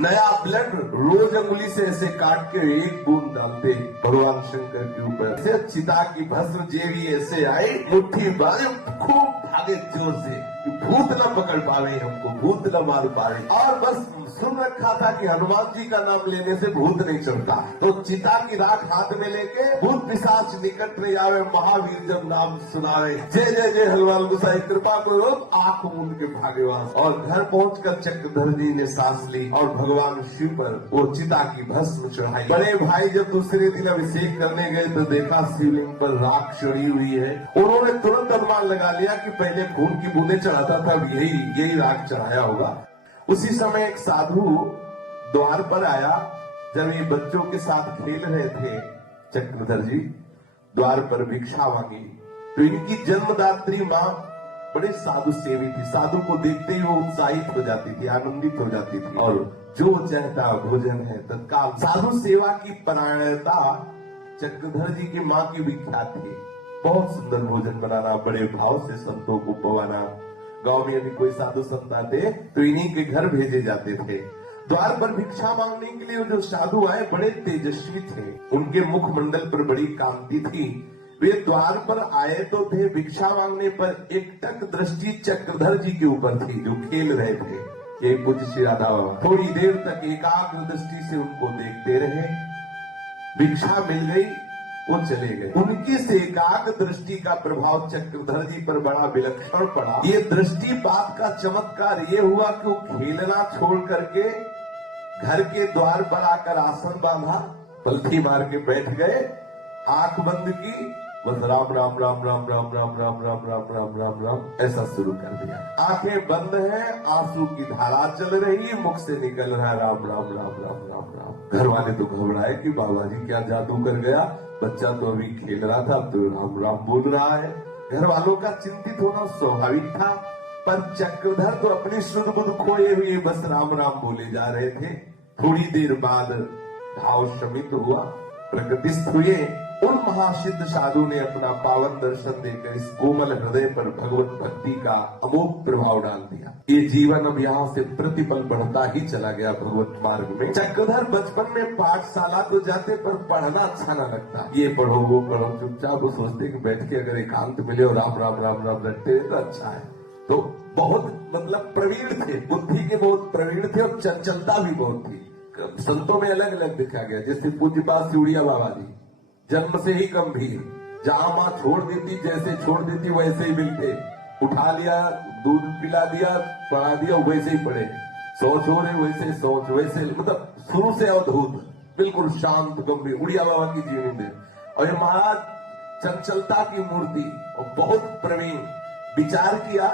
नया ब्लड रोज अंगुली से ऐसे काट के एक बूंद डालते भगवान शंकर के ऊपर। ऐसे चिता की भस्म जेवी ऐसे आई, मुट्ठी बांधे खूब भागे जोर से कि भूत न पकड़ पावे हमको, भूत न मार पावे। और बस सुन रखा था कि हनुमान जी का नाम लेने से भूत नहीं चढ़ता। तो चिता की राख हाथ में लेके भूत पिशाच निकट नहीं आवे, महावीर जब नाम सुनावे, जय जय जय हनुमान गोसाई कृपा करो, आंख मूंद के भागे वास। और घर पहुंचकर चक्रधर जी ने सांस ली और भगवान शिव पर वो चिता की भस्म चढ़ाई। बड़े भाई जब दूसरे दिन अभिषेक करने गए तो देखा शिवलिंग पर राख चढ़ी हुई है। उन्होंने तुरंत अनुमान लगा लिया कि पहले खून की बूंदें चढ़ाता था, अब यही राख चढ़ाया होगा। उसी समय एक साधु द्वार पर आया। जब ये बच्चों के साथ खेल रहे थे, चक्रधर जी द्वार पर भिक्षा मांगी तो इनकी जन्मदात्री माँ बड़े साधु सेवी थी। साधु को देखते ही वो उत्साहित हो जाती थी, आनंदित हो जाती थी और जो चाहता भोजन है तत्काल। साधु सेवा की परायणता चक्रधर जी की माँ की विख्यात थी। बहुत सुंदर भोजन बनाना, बड़े भाव से संतों को पवाना। गांव में यदि कोई साधु संत आते तो इन्हीं के घर भेजे जाते थे। द्वार पर भिक्षा मांगने के लिए जो साधु आए बड़े तेजस्वी थे, उनके मुखमंडल पर बड़ी कांति थी। वे द्वार पर आए तो थे, भिक्षा मांगने पर एकटक दृष्टि चक्रधर जी के ऊपर थी जो खेल रहे थे। ये पूज्य श्री राधा बाबा थोड़ी देर तक एकाग्र दृष्टि से उनको देखते रहे। भिक्षा मिल गई, वो चले गए। उनकी से एकाग्र दृष्टि का प्रभाव चक्रधर जी पर बड़ा विलक्षण पड़ा। ये दृष्टिपात का चमत्कार ये हुआ कि वो खेलना छोड़ करके घर के द्वार पर आकर आसन बांधा, पलथी मार के बैठ गए, आंख बंद की, बस राम राम राम राम राम राम राम राम राम राम राम राम ऐसा शुरू कर दिया। आंखें बंद हैं, आंसू की धारा चल रही, मुख से निकल रहा राम राम राम राम राम राम। घर वाले तो घबराए कि बाबा जी क्या जादू कर गया, बच्चा तो अभी खेल रहा था, अब तो राम राम बोल रहा है। घर वालों का चिंतित होना स्वाभाविक था, पर चक्रधर तो अपनी शुद्ध बुद्ध खोए हुए बस राम राम बोले जा रहे थे। थोड़ी देर बाद भाव शमित हुआ, प्रकृतिस्थ हुए। उन महासिद्ध साधु ने अपना पावन दर्शन देकर इस कोमल हृदय पर भगवत भक्ति का अमोघ प्रभाव डाल दिया। ये जीवन अब यहाँ से प्रतिपल बढ़ता ही चला गया भगवत मार्ग में। चक्रधर बचपन में पाठशाला तो जाते पर पढ़ना अच्छा न लगता। ये पढ़ो वो पढ़ो, चुपचाप वो सोचते कि बैठ के अगर एकांत मिले और राम राम राम राम रटते तो अच्छा है। तो बहुत मतलब प्रवीण थे, बुद्धि के बहुत प्रवीण थे और चंचलता भी बहुत थी। संतों में अलग अलग देखा गया, जैसे पूज्यपाद सिउड़िया बाबा जी जन्म से ही गंभीर, जहां माँ छोड़ देती जैसे छोड़ देती वैसे ही मिलते, उठा लिया दूध पिला दिया पढ़ा दिया वैसे ही पढ़े, सोच हो रहे वैसे सोच, वैसे मतलब शुरू से अवधूत, बिल्कुल शांत गंभीर, उड़िया बाबा की जीवनी में। और ये महाराज चंचलता की मूर्ति और बहुत प्रवीण। विचार किया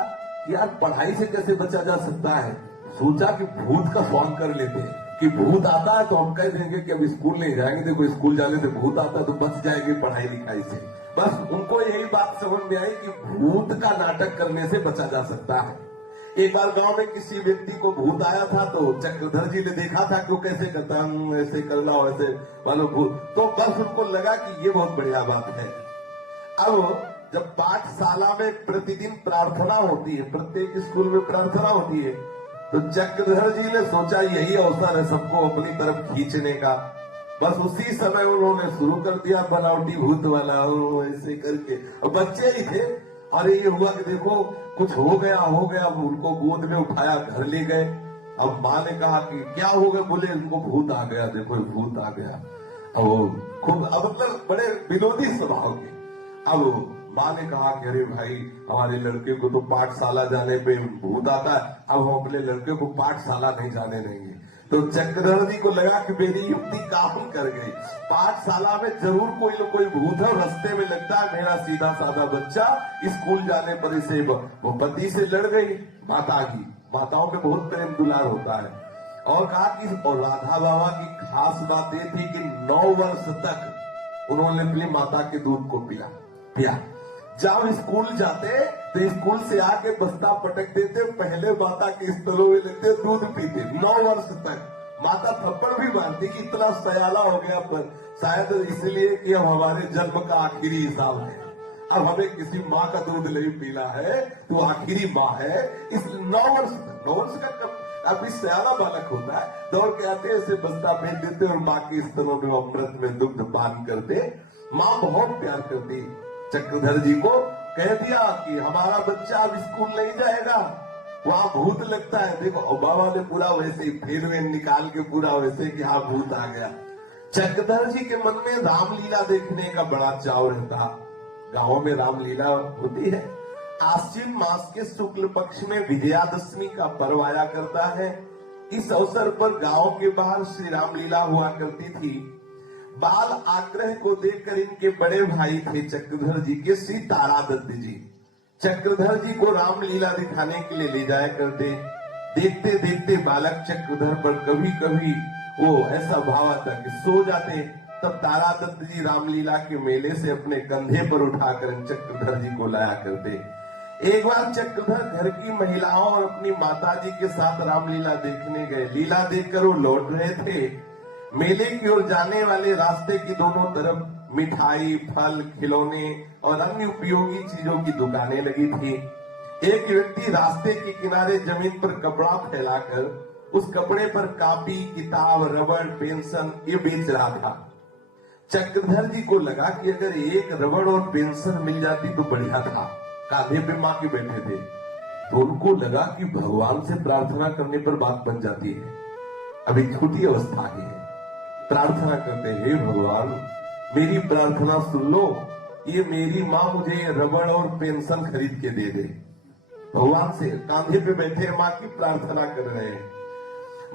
यार पढ़ाई से कैसे बचा जा सकता है, सोचा कि भूत का स्वांग कर लेते हैं कि भूत आता है तो हम कह देंगे कि अब स्कूल नहीं जाएंगे, देखो स्कूल जाने से भूत आता है तो बच जाएंगे पढ़ाई लिखाई से। बस उनको यही बात समझ में आई कि भूत का नाटक करने से बचा जा सकता है। एक बार गांव में किसी व्यक्ति को भूत आया था तो चक्रधर जी ने देखा था कि वो कैसे करता है, ऐसे करना वैसे मानो भूत, तो बस उनको लगा कि ये बहुत बढ़िया बात है। अब जब पाठशाला में प्रतिदिन प्रार्थना होती है, प्रत्येक स्कूल में प्रार्थना होती है, तो चक्रधर जी ने सोचा यही अवसर है सबको अपनी तरफ खींचने का। बस उसी समय उन्होंने शुरू कर दिया बनावटी भूत वाला ऐसे करके। अब बच्चे ही थे और ये हुआ कि देखो कुछ हो गया। अब उनको गोद में उठाया, घर ले गए। अब माँ ने कहा कि क्या हो गया, बोले उनको भूत आ गया, देखो भूत आ गया। अब खूब मतलब बड़े विनोदी स्वभाव के। अब माँ ने कहा कि अरे भाई हमारे लड़के को तो पाठशाला जाने पे भूत आता है, अब हम अपने लड़के को पाठशाला नहीं जाने देंगे। तो चक्रधर जी को लगा कि मेरी युक्ति काम कर गई। पाठशाला में जरूर कोई न कोई भूत है, रास्ते में लगता है मेरा सीधा साधा बच्चा स्कूल जाने पर इसे वो पति से लड़ गई माता की। माताओं में बहुत प्रेम दुलार होता है। और कहा कि और राधा बाबा की खास बात ये थी कि 9 वर्ष तक उन्होंने अपनी माता के दूध को पिया। जब स्कूल जाते तो स्कूल से आके बस्ता पटक देते, पहले माता के स्तरों में लेते, दूध पीते। 9 वर्ष तक माता थप्पड़ भी मारती कि इतना सयाला हो गया, पर शायद इसलिए कि अब हमारे जन्म का आखिरी हिसाब है, अब हमें किसी माँ का दूध नहीं पीना है, तो आखिरी माँ है। इस 9 वर्ष का काफी सियाना बालक होता है, दौड़ के आते ऐसे बस्ता फेंक देते और माँ के स्तनों में अमृत में दुग्ध पान करते। माँ बहुत प्यार करती चक्रधर जी को, कह दिया कि हमारा बच्चा अब स्कूल नहीं जाएगा, वहां भूत लगता है। देखो और बाबा ने पूरा वैसे ही फिर में निकाल के पूरा वैसे कि हाँ भूत आ गया। चक्रधर जी के मन में रामलीला देखने का बड़ा चाव रहता। गांवों में रामलीला होती है। आश्विन मास के शुक्ल पक्ष में विजयादशमी का पर्व आया करता है। इस अवसर पर गांव के बाहर श्री रामलीला हुआ करती थी। बाल आग्रह को देखकर इनके बड़े भाई थे चक्रधर जी के श्री तारादत्त जी, चक्रधर जी को रामलीला दिखाने के लिए ले जाया करते। देखते देखते बालक चक्रधर पर कभी कभी वो ऐसा भाव आता कि सो जाते। तब तारादत्त जी रामलीला के मेले से अपने कंधे पर उठाकर चक्रधर जी को लाया करते। एक बार चक्रधर घर की महिलाओं और अपनी माताजी के साथ रामलीला देखने गए। लीला देखकर वो लौट रहे थे। मेले की ओर जाने वाले रास्ते की दोनों तरफ मिठाई, फल, खिलौने और अन्य उपयोगी चीजों की दुकानें लगी थी। एक व्यक्ति रास्ते के किनारे जमीन पर कपड़ा फैलाकर उस कपड़े पर कॉपी, किताब, रबड़, पेंसिल ये बेच रहा था। चक्रधर जी को लगा कि अगर एक रबड़ और पेंसिल मिल जाती तो बढ़िया था। कांधे पे मां के बैठे थे तो उनको लगा कि भगवान से प्रार्थना करने पर बात बन जाती है। अभी छोटी अवस्था ही है। प्रार्थना करते, हे भगवान मेरी प्रार्थना सुन लो, ये मेरी माँ मुझे रबड़ और पेंसिल खरीद के दे दे। भगवान से कांधे पे बैठे माँ की प्रार्थना कर रहे हैं।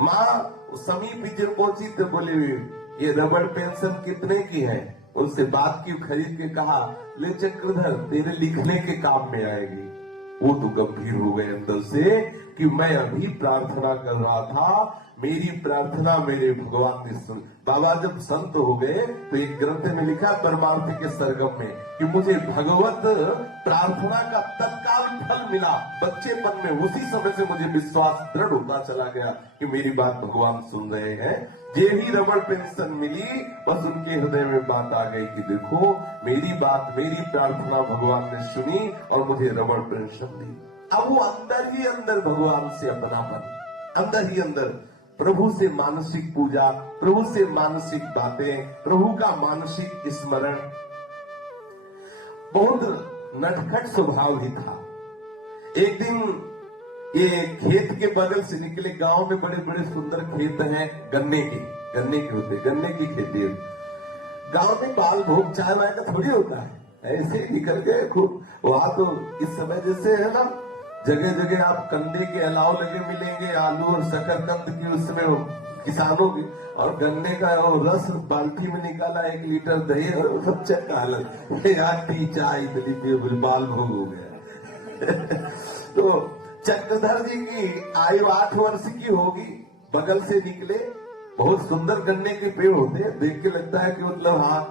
माँ समीप जब पहुंची तो बोले ये रबड़ पेंसिल कितने की है? उससे बात की, खरीद के कहा ले चक्रधर तेरे लिखने के काम में आएगी। वो तो गंभीर हो गए अंदर से कि मैं अभी प्रार्थना कर रहा था, मेरी प्रार्थना मेरे भगवान ने सुन। बाबा जब संत हो गए तो एक ग्रंथ में लिखा परमार्थ के सरगम में कि मुझे भगवत प्रार्थना का तत्काल फल मिला। बच्चेपन में उसी समय से मुझे विश्वास दृढ़ होता चला गया कि मेरी बात भगवान सुन रहे हैं। ये ही रबड़ पेंसिल मिली, बस उनके हृदय में बात आ गई कि देखो मेरी बात, मेरी प्रार्थना भगवान ने सुनी और मुझे रबड़ पेंसिल दी। अब वो अंदर ही अंदर भगवान से अपनापन, अंदर ही अंदर प्रभु से मानसिक पूजा, प्रभु से मानसिक बातें, प्रभु का मानसिक स्मरण। बहुत नटखट स्वभाव ही था। एक दिन ये खेत के बगल से निकले। गांव में बड़े बड़े सुंदर खेत हैं, गन्ने के होते, गन्ने की खेती। गांव में बाल भोग चाय वाय का थोड़ी होता है, ऐसे निकल गए खूब। वहां तो इस समय जैसे है ना, जगह जगह आप कंदे के अलाव लगे मिलेंगे, आलू और शकरकंद की उसमें किसानों की, और गन्ने का रस बाल्टी में निकाला, 1 लीटर दही और सब चक्का आटी चाय इतनी बाल भोग हो गया। तो चक्रधर जी की आयु 8 वर्ष की होगी। बगल से निकले, बहुत सुंदर गन्ने के पेड़ होते हैं, देख के लगता है कि मतलब हाँ।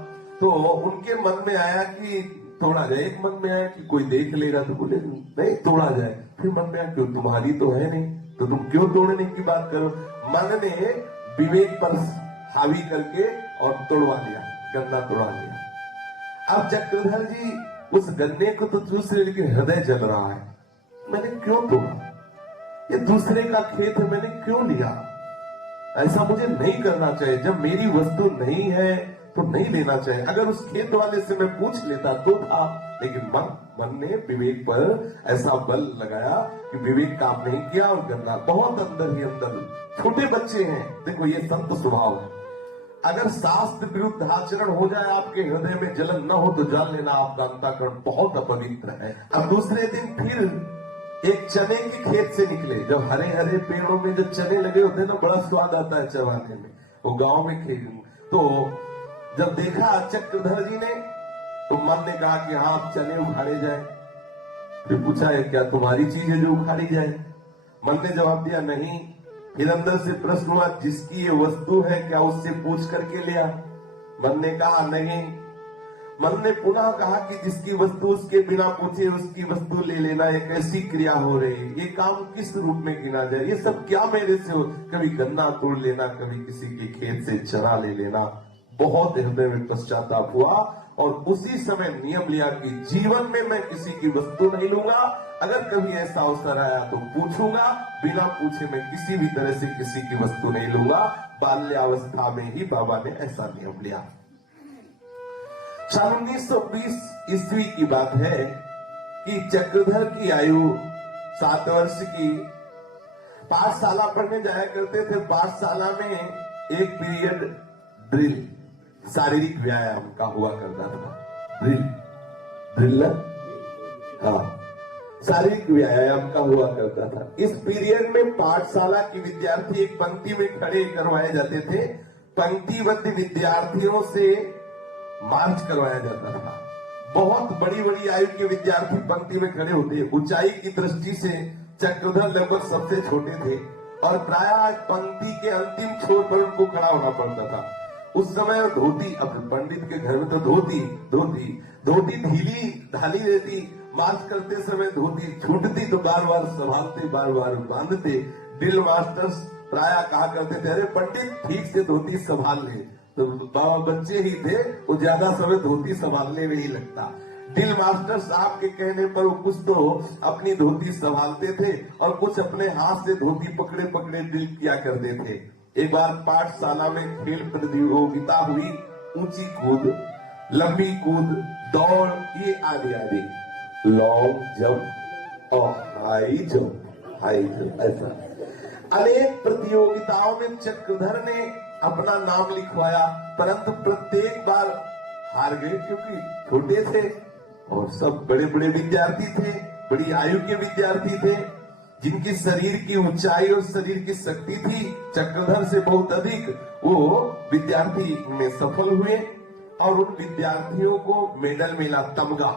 तो उनके मन में आया कि तोड़ा जाए। एक मन में आया कि कोई देख लेगा तो बोले नहीं तोड़ा जाए। फिर मन में आया क्यों, तुम्हारी तो है नहीं तो तुम क्यों तोड़ने की बात करो। मन ने विवेक पर हावी करके और तोड़वा लिया, गन्ना तोड़ा लिया। अब चक्रधर जी उस गन्ने को तो चूस रहे, लेकिन हृदय जल रहा है, मैंने क्यों तोड़ा, ये दूसरे का खेत है, मैंने क्यों लिया, ऐसा मुझे नहीं करना चाहिए। जब मेरी वस्तु नहीं है तो नहीं लेना चाहिए। अगर उस खेत वाले से मैं पूछ लेता तो था, लेकिन मन ने विवेक पर ऐसा बल लगाया कि विवेक काम नहीं किया और गन्ना बहुत अंदर ही अंदर। छोटे बच्चे हैं, देखो ये संत स्वभाव है। अगर शास्त्र विरुद्ध आचरण हो जाए, आपके हृदय में जलन न हो तो जान लेना आपका अंतःकरण बहुत अपवित्र है। अब दूसरे दिन फिर एक चने के खेत से निकले। जब हरे हरे पेड़ों में जो चने लगे होते हैं ना, बड़ा स्वाद आता है चबाने में। वो गांव में खेत, तो जब देखा चक्रधर जी ने तो मन ने कहा कि हाँ अब चने उखाड़े जाए। फिर पूछा है क्या तुम्हारी चीज है जो उखाड़ी जाए? मन ने जवाब दिया नहीं। फिर अंदर से प्रश्न हुआ जिसकी ये वस्तु है क्या उससे पूछ करके लिया? मन ने कहा नहीं। मन ने पुनः कहा कि जिसकी वस्तु उसके बिना पूछे उसकी वस्तु ले लेना, एक ऐसी क्रिया हो रही है, ये काम किस रूप में गिना जाए? ये सब क्या मेरे से हो? कभी गन्ना तोड़ लेना, कभी किसी के खेत से चना ले लेना। बहुत हृदय में पश्चाताप हुआ और उसी समय नियम लिया कि जीवन में मैं किसी की वस्तु नहीं लूंगा। अगर कभी ऐसा अवसर आया तो पूछूंगा, बिना पूछे मैं किसी भी तरह से किसी की वस्तु नहीं लूंगा। बाल्यावस्था में ही बाबा ने ऐसा नियम लिया। साल 1920 ईस्वी की बात है कि चक्रधर की आयु 7 वर्ष की। पाठशाला पढ़ने जाया करते थे। पाठशाला में एक पीरियड ड्रिल, शारीरिक व्यायाम का हुआ करता था। ड्रिल, हाँ, शारीरिक व्यायाम का हुआ करता था। इस पीरियड में पाठशाला के विद्यार्थी एक पंक्ति में खड़े करवाए जाते थे। पंक्तिबद्ध विद्यार्थियों से मार्च करवाया जाता था। बहुत बड़ी बड़ी आयु के विद्यार्थी पंक्ति में खड़े होते। ऊंचाई की दृष्टि से चक्रधर लगभग सबसे छोटे थे और प्रायः पंक्ति के अंतिम छोर पर उनको खड़ा होना पड़ता था। उस समय धोती, अब पंडित के घर में तो धोती ढीली ढाली रहती। मार्च करते समय धोती छूटती तो बार बार संभालते, बार बार बांधते। ड्रिल मास्टर्स प्रायः कहा करते थे, अरे पंडित ठीक से धोती संभाल ले। तो बाबा बच्चे ही थे, वो ज्यादा समय धोती संभालने में ही लगता। ड्रिल मास्टर साहब के कहने पर वो कुछ तो अपनी धोती संभालते थे और कुछ अपने हाथ से धोती पकड़े पकड़े ड्रिल किया करते थे। एक बार पाठशाला में खेल प्रतियोगिता हुई। ऊंची कूद, लंबी कूद, दौड़, ये आदि लॉन्ग जंप और हाई जंप ऐसा अनेक प्रतियोगिताओं में चक्रधर ने अपना नाम लिखवाया, परंतु प्रत्येक बार हार गए क्योंकि छोटे थे और सब बड़े बड़े विद्यार्थी थे, बड़ी आयु के विद्यार्थी थे, जिनकी शरीर की ऊंचाई और शरीर की शक्ति थी चक्रधर से बहुत अधिक। वो विद्यार्थी में सफल हुए और उन विद्यार्थियों को मेडल मिला, तमगा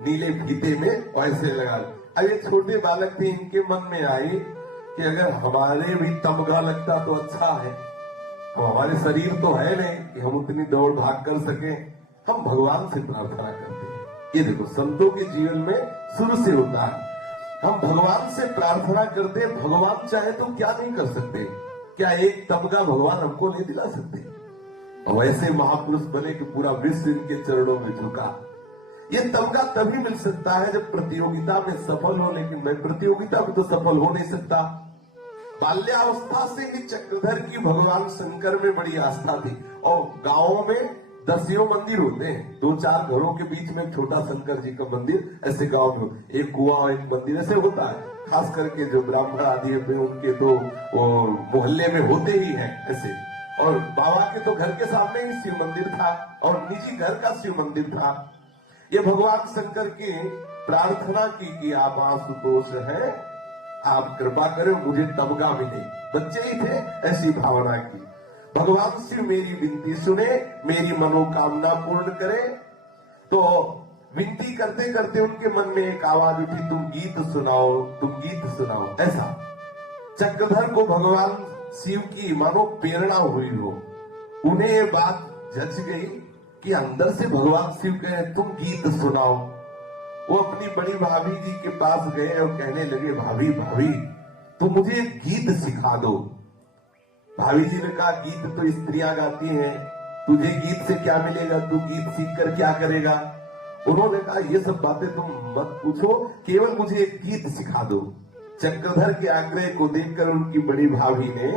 नीले फीते में पैसे लगा। अब ये छोटे बालक थे, इनके मन में आई कि अगर हमारे भी तमगा लगता तो अच्छा है। तो हमारे शरीर तो है नहीं कि हम उतनी दौड़ भाग कर सके, हम भगवान से प्रार्थना करते हैं। ये देखो संतों के जीवन में शुरू से होता है, हम भगवान से प्रार्थना करते हैं। भगवान चाहे तो क्या नहीं कर सकते? क्या एक तमगा भगवान हमको नहीं दिला सकते? और ऐसे महापुरुष बने कि पूरा विश्व इनके चरणों में झुका। ये तमगा तभी मिल सकता है जब प्रतियोगिता में सफल हो, लेकिन मैं प्रतियोगिता में तो सफल हो नहीं सकता। बाल्यावस्था से ही चक्रधर की भगवान शंकर में बड़ी आस्था थी और गांवों में 10 मंदिर होते हैं। 2-4 घरों के बीच में छोटा शंकर जी का मंदिर, ऐसे गांव में एक कुआं एक मंदिर ऐसे होता है। खास करके जो ब्राह्मण आदि है उनके तो मोहल्ले में होते ही हैं ऐसे। और बाबा के तो घर के सामने ही शिव मंदिर था और निजी घर का शिव मंदिर था। ये भगवान शंकर की प्रार्थना की कि आप आशुतोष है, आप कृपा करें मुझे तमगा मिले। बच्चे ही थे, ऐसी भावना की। भगवान शिव मेरी विनती सुने, मेरी मनोकामना पूर्ण करे। तो विनती करते करते उनके मन में एक आवाज उठी, तुम गीत सुनाओ, तुम गीत सुनाओ। ऐसा चक्रधर को भगवान शिव की मानो प्रेरणा हुई हो। उन्हें ये बात जच गई कि अंदर से भगवान शिव कहे तुम गीत सुनाओ। वो अपनी बड़ी भाभी जी के पास गए और कहने लगे, भाभी भाभी तुम मुझे गीत सिखा दो। भाभी जी ने कहा, गीत तो स्त्रियां गाती हैं, तुझे गीत से क्या मिलेगा, तू गीत सीख कर क्या करेगा। उन्होंने कहा, ये सब बातें तुम मत पूछो, केवल मुझे एक गीत सिखा दो। चक्रधर के आग्रह को देखकर उनकी बड़ी भाभी ने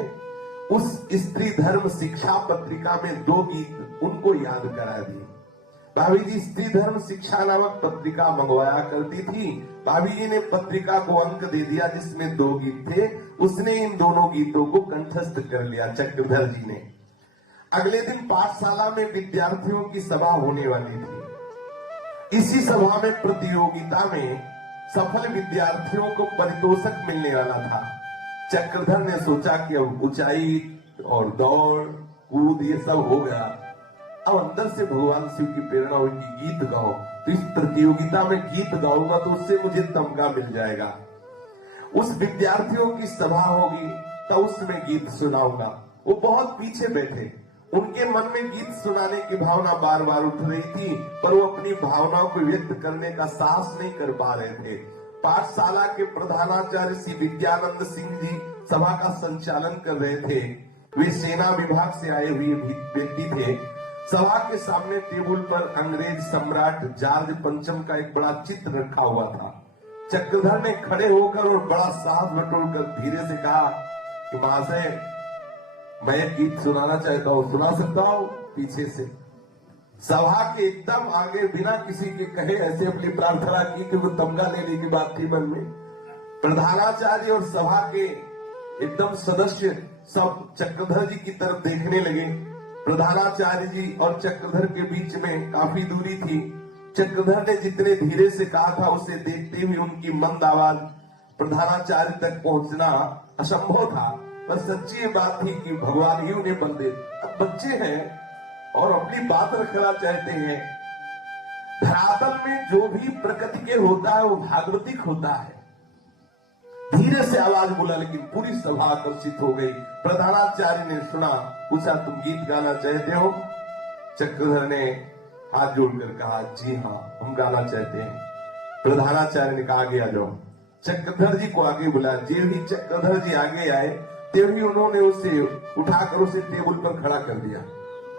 उस स्त्री धर्म शिक्षा पत्रिका में 2 गीत उनको याद करा दिए। भाभी जी स्त्री धर्म शिक्षा नामक पत्रिका मंगवाया करती थी। भाभी जी ने पत्रिका को अंक दे दिया जिसमें 2 गीत थे। उसने इन दोनों गीतों को कंठस्थ कर लिया चक्रधर जी ने। अगले दिन पाठशाला में विद्यार्थियों की सभा होने वाली थी। इसी सभा में प्रतियोगिता में सफल विद्यार्थियों को पारितोषिक मिलने वाला था। चक्रधर ने सोचा कि अब ऊंचाई और दौड़ कूद ये सब हो गया, अब अंदर से भगवान शिव की प्रेरणा हुई कि गीत गाओ। तो इस प्रतियोगिता में गीत गाऊंगा तो उससे मुझे तमगा मिल जाएगा। उस विद्यार्थियों की सभा होगी तो उसमें गीत सुनाऊंगा। वो बहुत पीछे बैठे, उनके मन में गीत सुनाने की भावना बार बार उठ रही थी, पर वो अपनी भावनाओं को व्यक्त करने का साहस नहीं कर पा रहे थे। पाठशाला के प्रधानाचार्य श्री विद्यानंद सिंह जी सभा का संचालन कर रहे थे। वे सेना विभाग से आए हुए व्यक्ति थे। सभा के सामने टेबल पर अंग्रेज सम्राट जॉर्ज पंचम का एक बड़ा चित्र रखा हुआ था। चक्रधर ने खड़े होकर और बड़ा साहस बटोरकर धीरे से कहा कि महाशय, मैं एक गीत सुनाना चाहता हूं, सुना सकता हूं? पीछे से सभा के एकदम आगे बिना किसी के कहे ऐसे अपनी प्रार्थना की कि वो तमगा लेने की बात थी मन में। प्रधानाचार्य और सभा के एकदम सदस्य सब चक्रधर जी की तरफ देखने लगे। प्रधानाचार्य जी और चक्रधर के बीच में काफी दूरी थी। चक्रधर ने जितने धीरे से कहा था उसे देखते हुए उनकी मंद आवाज प्रधानाचार्य तक पहुंचना असंभव था। पर सच्ची बात थी कि भगवान ही उन्हें बल दे। अब बच्चे हैं और अपनी बात रखना चाहते हैं। धरातल में जो भी प्रकृति के होता है वो भागवतिक होता है। धीरे से आवाज बोला, लेकिन पूरी सभा आकर्षित हो गई। प्रधानाचार्य ने सुना, पूछा तुम गीत गाना चाहते हो? चक्रधर ने हाथ जोड़कर कहा, जी हाँ, हम गाना चाहते हैं। प्रधानाचार्य ने कहा, आगे आ जाओ। चक्रधर जी को आगे बुलाया। जे भी चक्रधर जी आगे आए तभी उन्होंने उसे उठाकर उसे टेबल पर खड़ा कर दिया।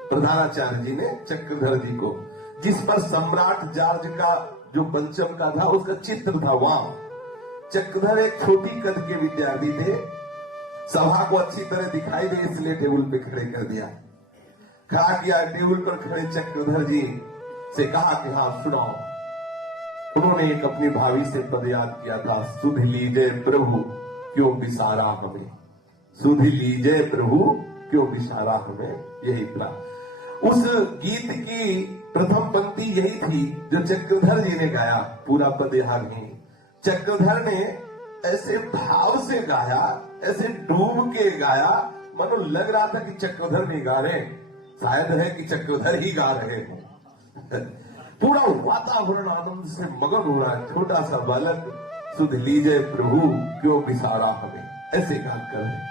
प्रधानाचार्य जी ने चक्रधर जी को, जिस पर सम्राट जॉर्ज का जो पंचम का था उसका चित्र था, वहां चक्रधर एक छोटी कद के विद्यार्थी थे। सभा को अच्छी तरह दिखाई दे इसलिए टेबल पे खड़े कर दिया। खड़ा किया। टेबल पर खड़े चक्रधर जी से कहा कि हाँ सुनाओ। उन्होंने एक अपनी भावी से पद याद किया था, सुध लीजिए प्रभु क्यों बिसारा हमें, सुध लीजिए प्रभु क्यों बिसारा हमें। यही था उस गीत की प्रथम पंक्ति, यही थी जो चक्रधर जी ने गाया। पूरा पद यहाँ नहीं। चक्रधर ने ऐसे भाव से गाया, ऐसे डूब के गाया, मानो लग रहा था कि चक्रधर नहीं गा रहे, शायद है कि चक्रधर ही गा रहे हैं। पूरा वातावरण आनंद से मगन हो रहा है। छोटा सा बालक, सुध लीजिए प्रभु क्यों बिसारा हमें, ऐसे गान कर रहे।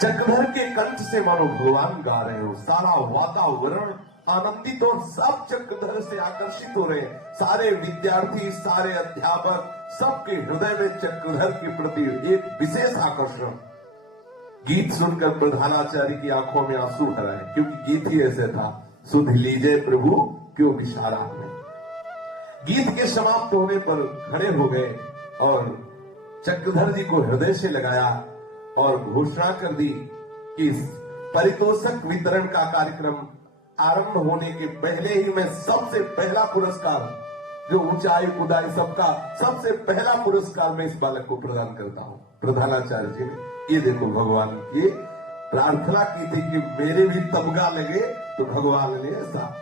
चक्रधर के कंठ से मानो भगवान गा रहे हो। सारा वातावरण आनंदित और सब चक्रधर से आकर्षित हो रहे हैं। सारे विद्यार्थी, सारे अध्यापक, सबके हृदय में चक्रधर के प्रति एक विशेष आकर्षण। गीत सुनकर प्रधानाचार्य की आंखों में आंसू भर आए, क्योंकि गीत ही ऐसे था, सुध लीजिए प्रभु क्यों बिसारा हमें। गीत के समाप्त होने पर खड़े हो गए और चक्रधर जी को हृदय से लगाया और घोषणा कर दी कि पारितोषिक वितरण का कार्यक्रम आरंभ होने के पहले ही मैं सबसे पहला पुरस्कार, जो ऊंचाई कूदाई सबका सबसे पहला पुरस्कार मैं इस बालक को प्रदान करता हूं। प्रधानाचार्य जी ने ये देखो भगवान की प्रार्थना की थी कि मेरे भी तमगा लगे, तो भगवान ने ऐसा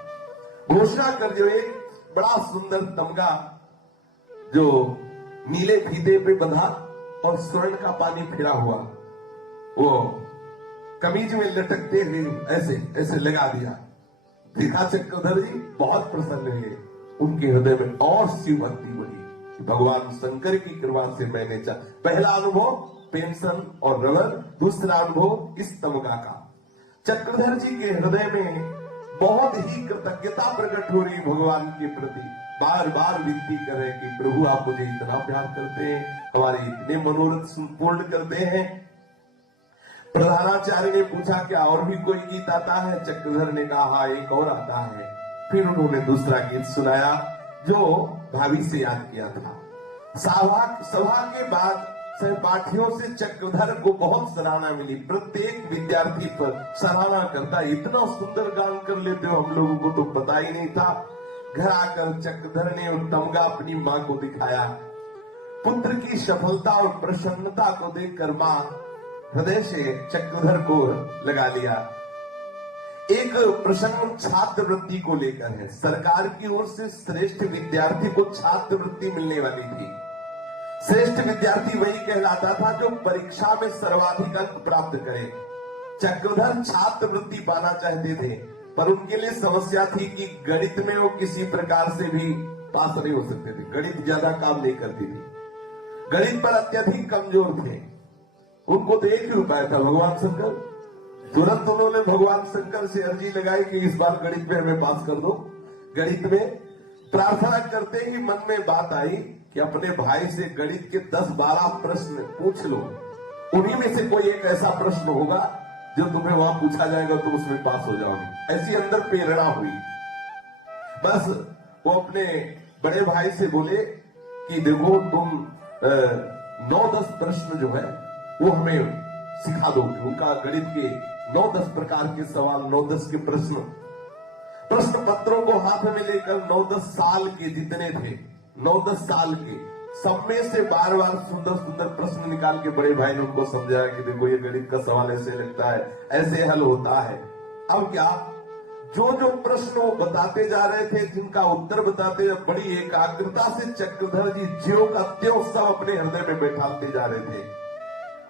घोषणा कर दिया। एक बड़ा सुंदर तमगा जो नीले फीते पे बंधा और स्वर्ण का पानी फिरा हुआ, वो कमीज में लटकते हुए ऐसे ऐसे लगा दिया। देखा चक्रधर जी बहुत प्रसन्न हुए। उनके हृदय में और शिव भक्ति बढ़ी। भगवान शंकर की कृपा से मैंने पहला अनुभव पेंशन और रबर, दूसरा अनुभव इस तमगा का। चक्रधर जी के हृदय में बहुत ही कृतज्ञता प्रकट हो रही भगवान के प्रति। बार बार विनती करे कि प्रभु आप मुझे इतना प्यार करते हैं, हमारे इतने मनोरथ पूर्ण करते हैं। प्रधानाचार्य ने पूछा क्या और भी कोई गीत आता है? चक्रधर ने कहा हाँ एक और आता है। फिर उन्होंने दूसरा गीत सुनाया जो भाभी से याद किया था। सभा के बाद सहपाठियों से चक्रधर को बहुत सराहना मिली। प्रत्येक विद्यार्थी पर सराहना करता, इतना सुंदर गान कर लेते हो, हम लोगों को तो पता ही नहीं था। घर आकर चक्रधर ने और तमगा अपनी मां को दिखाया। पुत्र की सफलता और प्रसन्नता को देखकर मां हृदय से चक्रधर को लगा लिया। एक प्रसंग छात्रवृत्ति को लेकर है। सरकार की ओर से श्रेष्ठ विद्यार्थी को छात्रवृत्ति मिलने वाली थी। श्रेष्ठ विद्यार्थी वही कहलाता था जो परीक्षा में सर्वाधिक अंक प्राप्त करे। चक्रधर छात्रवृत्ति पाना चाहते थे, पर उनके लिए समस्या थी कि गणित में वो किसी प्रकार से भी पास नहीं हो सकते थे। गणित ज्यादा काम नहीं करती थी, गणित पर अत्यधिक कमजोर थे। उनको तो एक ही उपाय था, भगवान शंकर। तुरंत उन्होंने भगवान शंकर से अर्जी लगाई कि इस बार गणित में हमें पास कर दो। गणित में प्रार्थना करते ही मन में बात आई कि अपने भाई से गणित के 10-12 प्रश्न पूछ लो, उन्हीं में से कोई एक ऐसा प्रश्न होगा जो तुम्हें वहां पूछा जाएगा तुम उसमें पास हो जाओगे। ऐसी अंदर प्रेरणा हुई। बस वो अपने बड़े भाई से बोले कि देखो तुम 9-10 प्रश्न जो है वो हमें सिखा दो। उनका गणित के 9-10 प्रकार के सवाल, 9-10 के प्रश्न पत्रों को हाथ में लेकर 9-10 साल के जितने थे, 9-10 साल के, सब में से बार बार सुंदर सुंदर प्रश्न निकाल के बड़े भाई ने उनको समझाया कि देखो ये गणित का सवाल ऐसे लगता है, ऐसे हल होता है। अब क्या, जो जो प्रश्न वो बताते जा रहे थे, जिनका उत्तर बताते बड़ी एकाग्रता से चक्रधर जी ज्यों का त्यों सब अपने हृदय में बैठाते जा रहे थे।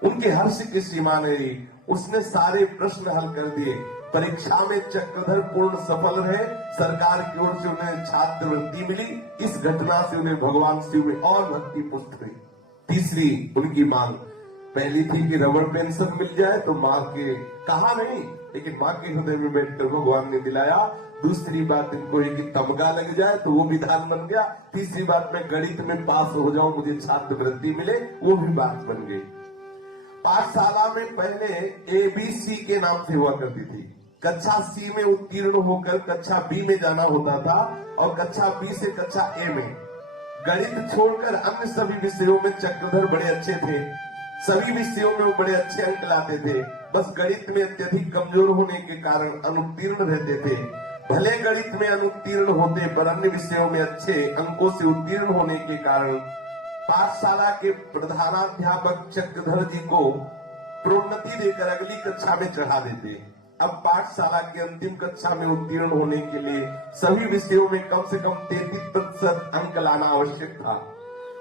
उनके हर्ष की सीमा नहीं, उसने सारे प्रश्न हल कर दिए। परीक्षा में चक्रधर पूर्ण सफल रहे, सरकार की ओर से उन्हें छात्रवृत्ति मिली। इस घटना से उन्हें भगवान शिव में और भक्ति पुष्ट हुई। तीसरी उनकी मांग, पहली थी कि रबड़ पेंशन मिल जाए, तो मां के कहा नहीं, लेकिन मां के हृदय में बैठकर भगवान ने दिलाया। दूसरी बात इनको है कि तमगा लग जाए, तो वो विधान बन गया। तीसरी बात, मैं गणित में पास हो जाऊं, मुझे छात्रवृत्ति मिले, वो भी बात बन गई। पाठशाला में पहले ABC के नाम से हुआ करती थी। कक्षा C में उत्तीर्ण होकर कक्षा B में जाना होता था, और कक्षा B से कक्षा A में। गणित छोड़कर अन्य सभी विषयों में चक्रधर बड़े अच्छे थे। सभी विषयों में वो बड़े अच्छे अंक लाते थे। बस गणित में अत्यधिक कमजोर होने के कारण अनुत्तीर्ण रहते थे। भले गणित में अनुत्तीर्ण होते, पर अन्य विषयों में अच्छे अंकों से उत्तीर्ण होने के कारण पाठशाला के प्रधानाध्यापक चक्रधर जी को प्रोन्नति देकर अगली कक्षा में चढ़ा देते। अब पाठशाला के अंतिम कक्षा में उत्तीर्ण होने के लिए सभी विषयों में कम से कम 33% अंक लाना आवश्यक था।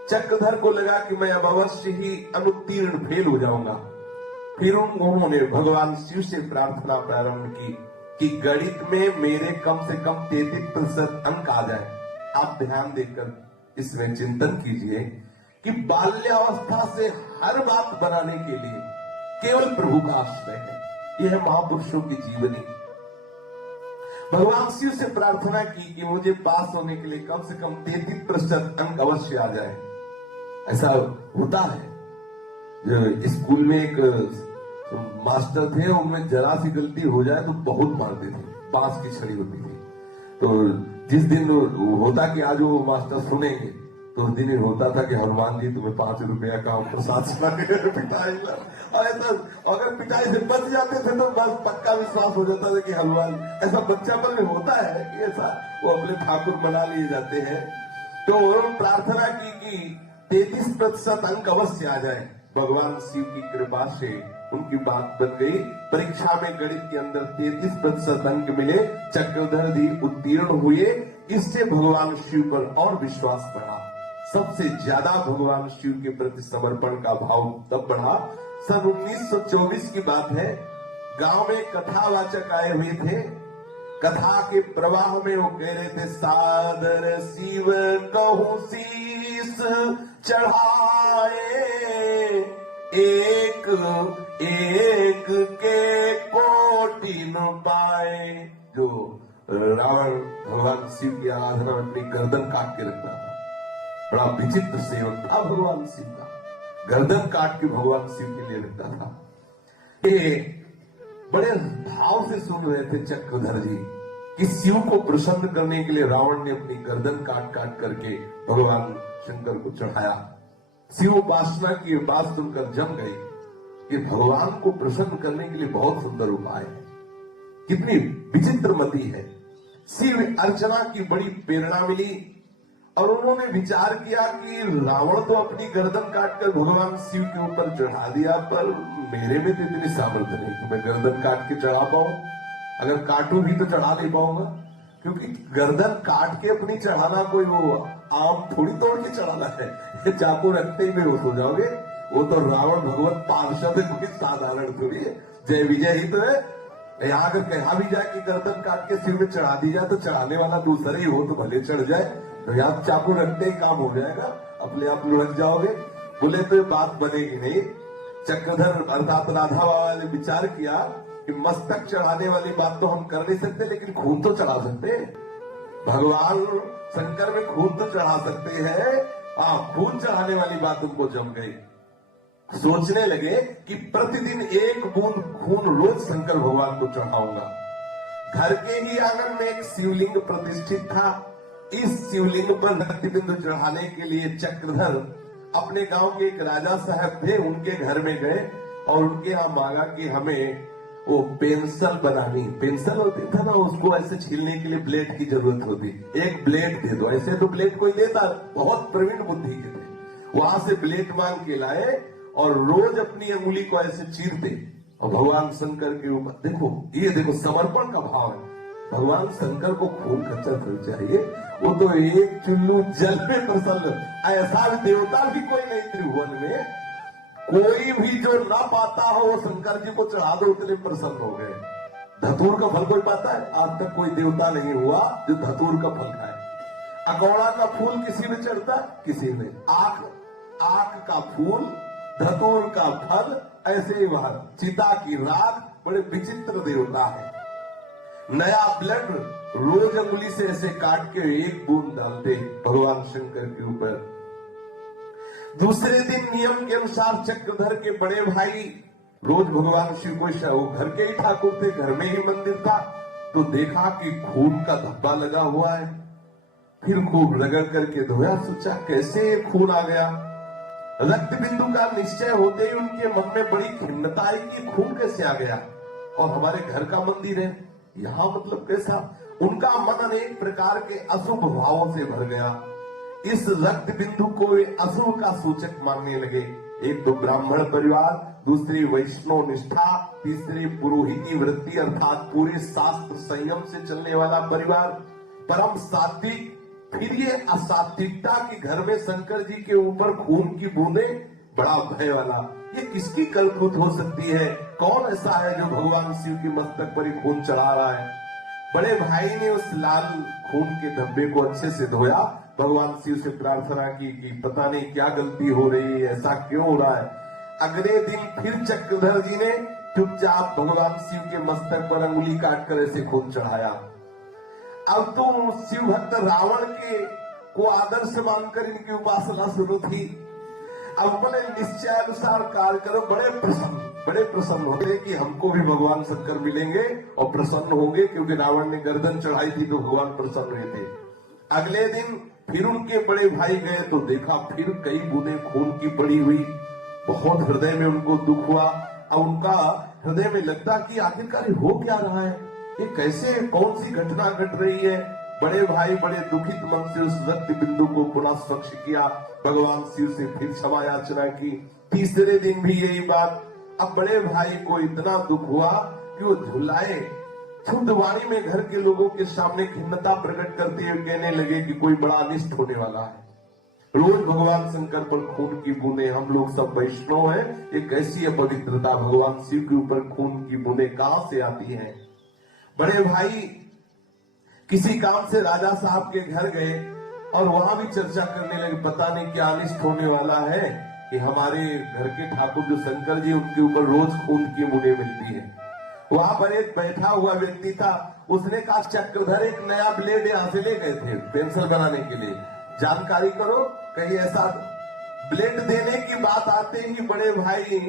चक्रधर को लगा कि मैं अब अवश्य ही अनुत्तीर्ण फेल हो जाऊंगा। फिर उन्होंने भगवान शिव से प्रार्थना प्रारंभ की कि गणित में मेरे कम से कम 33% अंक आ जाए। आप ध्यान देकर इसमें चिंतन कीजिए कि बाल्यावस्था से हर बात बनाने के लिए केवल प्रभु का आश्रय है। यह है महापुरुषों की जीवनी। भगवान शिव से प्रार्थना की कि मुझे पास होने के लिए कम से कम 33% अंक अवश्य आ जाए। ऐसा होता है, जो स्कूल में एक मास्टर थे, उनमें जरा सी गलती हो जाए तो बहुत मारते थे, बांस की छड़ी होती थी। तो जिस दिन होता कि आज वो मास्टर सुनेंगे, तो उस दिन होता था कि हनुमान जी तुम्हें 5 रुपया का प्रसाद पिटाई। अगर पिटाई से बच जाते थे तो बस पक्का विश्वास हो जाता था कि हनुमान, ऐसा बच्चापन में होता है कि ऐसा वो अपने ठाकुर बना लिए जाते हैं। तो प्रार्थना की कि 33% अंक अवश्य आ जाए। भगवान शिव की कृपा से उनकी बात बन गई। परीक्षा में गणित के अंदर 33% अंक मिले। चक्रधर जी उत्तीर्ण हुए। इससे भगवान शिव पर और विश्वास बढ़ा। सबसे ज्यादा भगवान शिव के प्रति समर्पण का भाव तब बढ़ा। सन 1924 की बात है। गांव में कथावाचक आए हुए थे। कथा के प्रवाह में वो कह रहे थे, सादर शिव कहूं शीस चढ़ाए, एक एक के कोटि न पाए। जो रावण भगवान शिव की आराधना में अपनी गर्दन काट के रखता था, बड़ा विचित्र सेवक था भगवान शिव का। गर्दन काट के भगवान शिव के लिए रखता था। ये बड़े भाव से सुन रहे थे चक्रधर जी कि शिव को प्रसन्न करने के लिए रावण ने अपनी गर्दन काट काट करके भगवान शंकर को चढ़ाया। शिव उपासना की बात सुनकर जम गई कि भगवान को प्रसन्न करने के लिए बहुत सुंदर उपाय है, कितनी विचित्र मति है। शिव अर्चना की बड़ी प्रेरणा मिली और उन्होंने विचार किया कि रावण तो अपनी गर्दन काटकर भगवान शिव के ऊपर चढ़ा दिया, पर मेरे में तो इतनी सामर्थ्य नहीं कि मैं गर्दन काट के चढ़ा पाऊं। अगर काटूं भी तो चढ़ा नहीं पाऊंगा, क्योंकि गर्दन काट के अपनी चढ़ाना कोई वो आम थोड़ी तोड़ के चढ़ाना है। चाकू रखते ही बेहोश हो जाओगे। वो तो रावण भगवत पार्षद है, कोई साधारण थोड़ी है। जय विजय ही तो है। यहाँ अगर कहा भी जाए कि गर्दन काट के सिर में चढ़ा दी जाए तो चढ़ाने वाला दूसरा ही हो तो भले चढ़ जाए, तो यहाँ चाकू रखते ही काम हो जाएगा, अपने आप लुढ़क जाओगे। बोले तो ये बात बनेगी नहीं। चक्रधर अर्थात राधा बाबा ने विचार किया कि मस्तक चढ़ाने वाली बात तो हम कर नहीं सकते, लेकिन खून तो चढ़ा सकते हैं। भगवान शंकर में खून तो चढ़ा सकते हैं। खून चढ़ाने वाली बात उनको जम गई। सोचने लगे कि प्रतिदिन एक बूंद खून रोज शंकर भगवान को चढ़ाऊंगा। घर के ही आंगन में एक शिवलिंग प्रतिष्ठित था। इस शिवलिंग पर रक्तबिंदु चढ़ाने के लिए चक्रधर अपने गांव के एक राजा साहब थे, उनके घर में गए और उनके यहाँ मांगा कि हमें वो पेंसिल बनानी, पेंसिल होती था ना, उसको ऐसे छीलने के लिए ब्लेड की जरूरत होती, एक ब्लेड दे दो। ऐसे तो ब्लेड कोई देता, बहुत प्रवीण बुद्धि के थे। वहां से ब्लेड मांग के लाए और रोज अपनी अंगुली को ऐसे चीरते और भगवान शंकर के ऊपर, देखो ये देखो समर्पण का भाव है। भगवान शंकर को खून खच्चर फिर चाहिए, वो तो एक चुल्लू जल में प्रसन्न, ऐसा भी देवता भी कोई नहीं त्रिभुवन में, कोई भी जो ना पाता हो वो शंकर जी को चढ़ा दो, उतने प्रसन्न हो गए। धतूर का फल कोई पाता है? आज तक कोई देवता नहीं हुआ जो धतूर का फल खाए। अगौड़ा का फूल किसी में चढ़ता? किसी में। आख का फूल, धतूर का फल, ऐसे ही वहां चिता की राख, बड़े विचित्र देवता है। नया ब्लड रोज अंगुली से ऐसे काट के एक बूंद डालते भगवान शंकर के ऊपर। दूसरे दिन नियम के अनुसार चक्रधर के बड़े भाई रोज भगवान शिव को, वो घर के ही ठाकुर थे, घर में ही मंदिर था, तो देखा कि खून का धब्बा लगा हुआ है। फिर खूब रगड़ करके धोया, सोचा कैसे खून आ गया। रक्त बिंदु का निश्चय होते ही उनके मन में बड़ी खिन्नता आई कि खून कैसे आ गया और हमारे घर का मंदिर है, यहाँ मतलब कैसा। उनका मन अनेक प्रकार के अशुभ भावों से भर गया। इस रक्त बिंदु को वे अशुभ का सूचक मानने लगे। एक तो ब्राह्मण परिवार, दूसरी वैष्णव निष्ठा, तीसरी पुरोहिती वृत्ति अर्थात पूरे शास्त्र संयम से चलने वाला परिवार, परम सात्विक, फिर ये असात्विकता के घर में शंकर जी के ऊपर खून की बूंदें, बड़ा भय वाला। ये किसकी कल्पना हो सकती है? कौन ऐसा है जो भगवान शिव के मस्तक पर ही खून चढ़ा रहा है? बड़े भाई ने उस लाल खून के धब्बे को अच्छे से धोया, भगवान शिव से प्रार्थना की कि पता नहीं क्या गलती हो रही है, ऐसा क्यों हो रहा है। अगले दिन फिर चक्रधर जी ने चुपचाप भगवान शिव के मस्तक पर अंगुली काटकर ऐसे खून चढ़ाया। अब तो शिव भक्त रावण के को आदर्श मानकर इनकी उपासना शुरू थी। अब अपने निश्चयानुसार कार्य करो, बड़े प्रसन्न होते कि हमको भी भगवान शंकर मिलेंगे और प्रसन्न होंगे, क्योंकि रावण ने गर्दन चढ़ाई थी तो भगवान प्रसन्न हुए थे। अगले दिन फिर उनके बड़े भाई गए तो देखा फिर कई बूंदें खून की पड़ी हुई। बहुत हृदय में उनको दुख हुआ। अब उनका हृदय में लगता कि आखिरकार हो क्या रहा है, ये कैसे, कौन सी घटना घट रही है। बड़े भाई बड़े दुखित मन से उस रक्त बिंदु को पुनः स्वच्छ किया, भगवान शिव से फिर क्षमा याचना की। तीसरे दिन भी यही बात। अब बड़े भाई को इतना दुख हुआ कि वो झुलाए, शुद्ध वाणी में घर के लोगों के सामने खिन्नता प्रकट करते हुए कहने लगे कि कोई बड़ा अनिष्ट होने वाला है। रोज भगवान शंकर पर खून की बूंदें, हम लोग सब वैष्णव हैं, ये कैसी अपवित्रता, भगवान शिव के ऊपर खून की बूंदें कहां से आती हैं। बड़े भाई किसी काम से राजा साहब के घर गए और वहां भी चर्चा करने लगे, पता नहीं क्या अनिष्ट होने वाला है कि हमारे घर के ठाकुर जो शंकर जी, उनके ऊपर रोज खून की बूंदें मिलती है। वहां पर एक बैठा हुआ व्यक्ति था, उसने कहा चक्रधर एक नया ब्लेड यहाँ से ले गए थे पेंसिल बनाने के लिए, जानकारी करो कहीं ऐसा। ब्लेड देने की बात आते ही बड़े भाई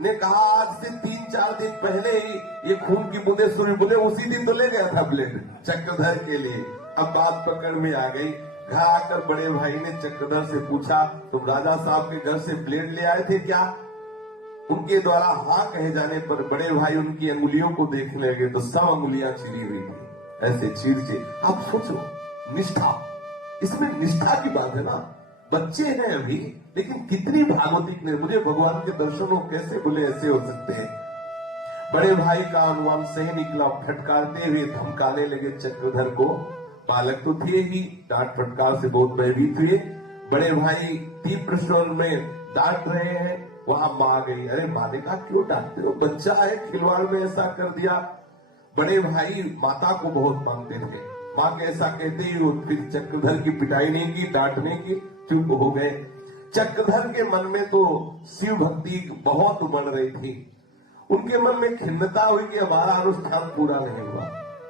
ने कहा आज से 3-4 दिन पहले ही ये खून की बूंदें शुरू, बोले उसी दिन तो ले गया था ब्लेड चक्रधर के लिए। अब बात पकड़ में आ गई। घर आकर बड़े भाई ने चक्रधर से पूछा, तुम राजा साहब के घर से ब्लेड ले आए थे क्या? उनके द्वारा हाँ कहे जाने पर बड़े भाई उनकी अंगुलियों को देखने लगे तो सब अंगुलियां चिरी हुई थी, ऐसे चीर। आप सोचो निष्ठा, इसमें निष्ठा की बात है ना। बच्चे हैं अभी, लेकिन कितनी भागवतिक ने, मुझे भगवान के दर्शन हो, कैसे बोले ऐसे हो सकते हैं। बड़े भाई का अनुमान सही निकला, फटकारते हुए धमकाने लगे चक्रधर को। बालक तो थे ही, डांट फटकार से बहुत भयभीत हुए। बड़े भाई तीव्र स्वर में डांट रहे हैं, वहां मां आ गई। अरे मां ने कहा क्यों डांटते हो, बच्चा है, खिलवाड़ में ऐसा कर दिया। बड़े भाई माता को बहुत मानते थे, मां के ऐसा कहते ही वो फिर चक्रधर की पिटाई नहीं की, डांटने की, चुप हो गए। चक्रधर के मन में तो शिव भक्ति बहुत बढ़ रही थी। उनके मन में खिन्नता हुई कि हमारा अनुष्ठान पूरा नहीं हुआ।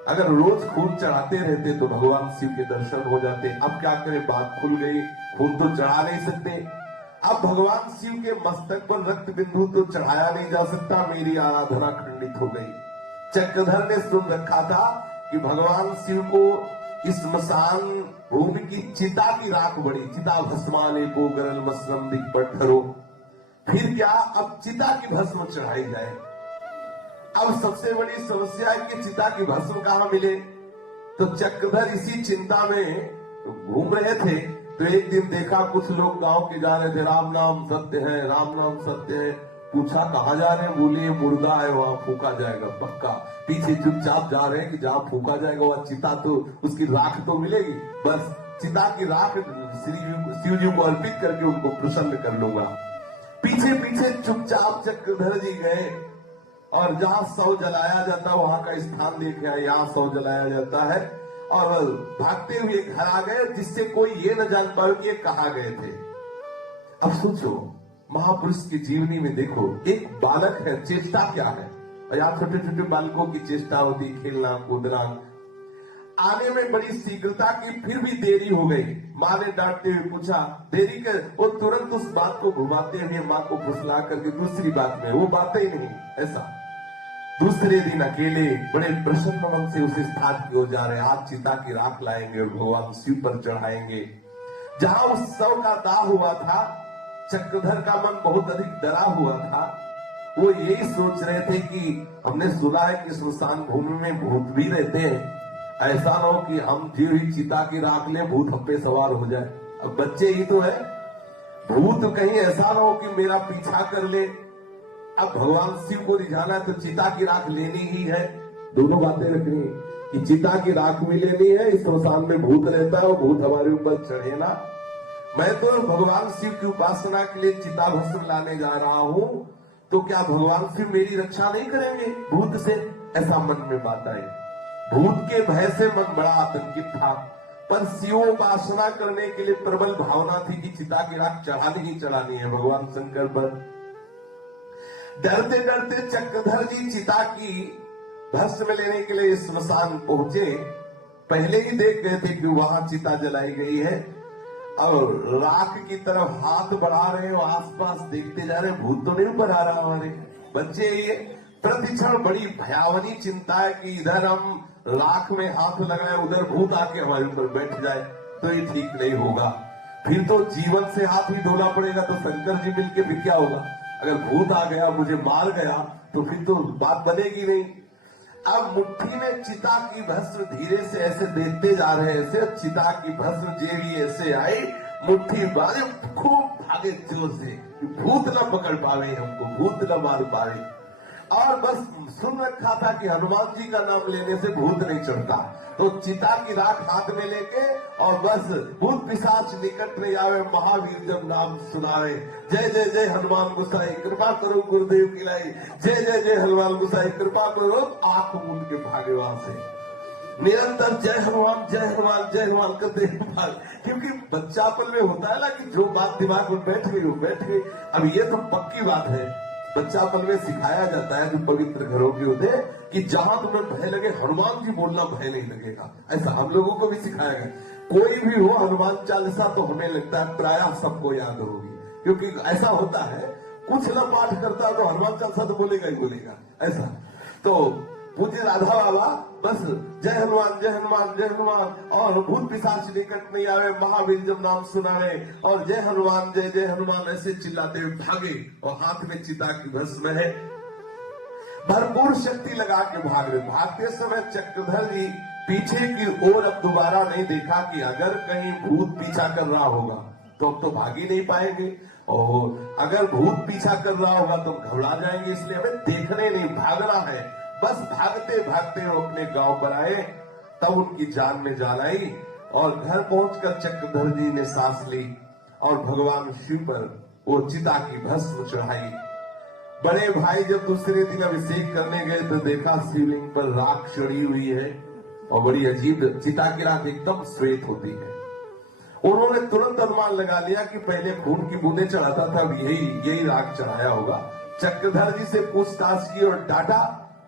अगर रोज खून चढ़ाते रहते तो भगवान शिव के दर्शन हो जाते। अब क्या करें, बात खुल गई, खून तो चढ़ा नहीं सकते। अब भगवान शिव के मस्तक पर रक्त बिंदु तो चढ़ाया नहीं जा सकता, मेरी आराधना खंडित हो गई। चक्रधर ने सुन रखा था कि भगवान शिव को इस स्मशान भूमि की चिता की राख बड़ी, चिता भस्माने को गरल मसलम दिख पत्थरो। फिर क्या, अब चिता की भस्म चढ़ाई जाए। अब सबसे बड़ी समस्या है कि चिता की भस्म कहां मिले। तो चक्रधर इसी चिंता में घूम रहे थे, तो एक दिन देखा कुछ लोग गांव के जा रहे थे, राम नाम सत्य है, राम नाम सत्य है। पूछा कहाँ जा रहे हैं, बोले ये मुर्दा है, वहां फूका जाएगा पक्का। पीछे चुपचाप जा रहे हैं कि जहां फूका जाएगा वहां चिता तो उसकी राख तो मिलेगी, बस चिता की राख शिव जी को अर्पित करके उनको प्रसन्न कर लूंगा। पीछे पीछे चुपचाप चक्रधर जी गए और जहां शव जलाया जाता है वहां का स्थान देखे, यहाँ शव जलाया जाता है, और भागते हुए घर आ गए, जिससे कोई ये न जान पाए कि ये कहाँ गए थे। अब सोचो, महापुरुष की जीवनी में देखो, एक बालक है, चेष्टा क्या है, और यहाँ छोटे छोटे बालकों की चेष्टा होती, खेलना कूदना। आने में बड़ी शीघ्रता की, फिर भी देरी हो गई। माँ ने डांटते हुए पूछा, देरी कर, वो तुरंत उस बात को घुमाते हुए माँ को फुसला करके दूसरी बात में, वो बातें ही नहीं। ऐसा दूसरे दिन अकेले बड़े प्रसन्न मन से उस स्थान की ओर जा रहे, आज चिता की राख लाएंगे और भगवान शिव पर चढ़ाएंगे। जहां उस शव का दाह हुआ था, चक्रधर का मन बहुत अधिक डरा हुआ था। वो यही सोच रहे थे कि हमने सुना है कि स्मशान भूमि में भूत भी रहते हैं, ऐसा ना हो कि हम जीव ही चिता की राख ले, भूत हम पे सवार हो जाए। अब बच्चे ही तो है, भूत कहीं ऐसा ना हो कि मेरा पीछा कर ले। अब भगवान शिव को रिझाना है तो चिता की राख लेनी ही है, दोनों बातें रखनी है कि चिता की राख भी लेनी है, इस स्मशान में भूत रहता है और भूत हमारे ऊपर चढ़े ना। मैं तो भगवान शिव की उपासना के लिए चिता भस्म लाने जा रहा हूं, तो क्या भगवान शिव मेरी रक्षा नहीं करेंगे भूत से, ऐसा मन में बात आई। भूत के भय से मन बड़ा आतंकित था, पर शिव उपासना करने के लिए प्रबल भावना थी कि चिता की राख चढ़ानी ही चढ़ानी है भगवान शंकर पर। डरते डरते चक्रधर जी चिता की भस्म लेने के लिए स्मशान पहुंचे। पहले ही देख गए थे कि वहां चिता जलाई गई है, और राख की तरफ हाथ बढ़ा रहे हो, आसपास देखते जा रहे, भूत तो नहीं ऊपर आ रहा हमारे बच्चे। ये प्रतिक्षण बड़ी भयावनी चिंता है कि इधर हम राख में हाथ लगाए, उधर भूत आके हमारे ऊपर बैठ जाए तो ये ठीक नहीं होगा। फिर तो जीवन से हाथ भी धोना पड़ेगा, तो शंकर जी मिलके फिर क्या होगा। अगर भूत आ गया, मुझे मार गया, तो फिर तो बात बनेगी नहीं। अब मुट्ठी में चिता की भस्म धीरे से ऐसे देखते जा रहे हैं, ऐसे चिता की भस्म जेवी ऐसे आई, मुट्ठी बारे खूब भागे जोर से, भूत न पकड़ पावे हमको, भूत न मार पावे। और बस सुन रखा था कि हनुमान जी का नाम लेने से भूत नहीं चढ़ता, तो चिता की राख हाथ में लेके और बस भूत पिशाच निकट नहीं आवे, महावीर जब नाम सुनावे, जय जय जय हनुमान गुसाई कृपा करो गुरुदेव की लाई, जय जय जय हनुमान गुसाई कृपा करो, आंख मूंद के भागे वहां से, निरंतर जय हनुमान जय हनुमान जय हनुमान करते भाग। क्योंकि बच्चापन में होता है ना कि जो बात दिमाग में बैठ गई वो बैठ गई। अब ये तो पक्की बात है, बच्चापन में सिखाया जाता है जो पवित्र घरों के होते हैं कि जहां तुम्हें भय लगे हनुमान जी बोलना, भय नहीं लगेगा। ऐसा हम लोगों को भी सिखाया गया। कोई भी हो, हनुमान चालीसा तो हमें लगता है प्रायः सबको याद होगी, क्योंकि ऐसा होता है कुछ न पाठ करता तो हनुमान चालीसा तो बोलेगा ही बोलेगा। ऐसा तो पूज्य राधा बाबा बस जय हनुमान जय हनुमान जय हनुमान, और भूत पिशाच निकट नहीं आवे, महावीर जब नाम सुनावे, और जय हनुमान जय जय हनुमान ऐसे चिल्लाते हुए भागे, और हाथ में चिता की भस्म है, भरपूर शक्ति लगा के भाग रहे। भागते समय चक्रधर जी पीछे की ओर अब दोबारा नहीं देखा कि अगर कहीं भूत पीछा कर रहा होगा तो अब तो भाग ही नहीं पाएंगे, और अगर भूत पीछा कर रहा होगा तो घबरा जाएंगे, इसलिए हमें देखने नहीं भागना है। बस भागते भागते वो अपने गांव पर आए, तब उनकी जान में जान आई, और घर पहुंचकर चक्रधर जी ने सांस ली और भगवान शिव पर वो चिता की भस्म चढ़ाई। बड़े भाई जब दूसरे दिन अभिषेक करने गए तो देखा शिवलिंग पर राख चढ़ी हुई है, और बड़ी अजीब, चिता की राख एकदम श्वेत होती है। उन्होंने तुरंत अनुमान लगा लिया कि पहले खून की बूंदें चढ़ाता था, यही राख चढ़ाया होगा। चक्रधर जी से पूछताछ की और डांटा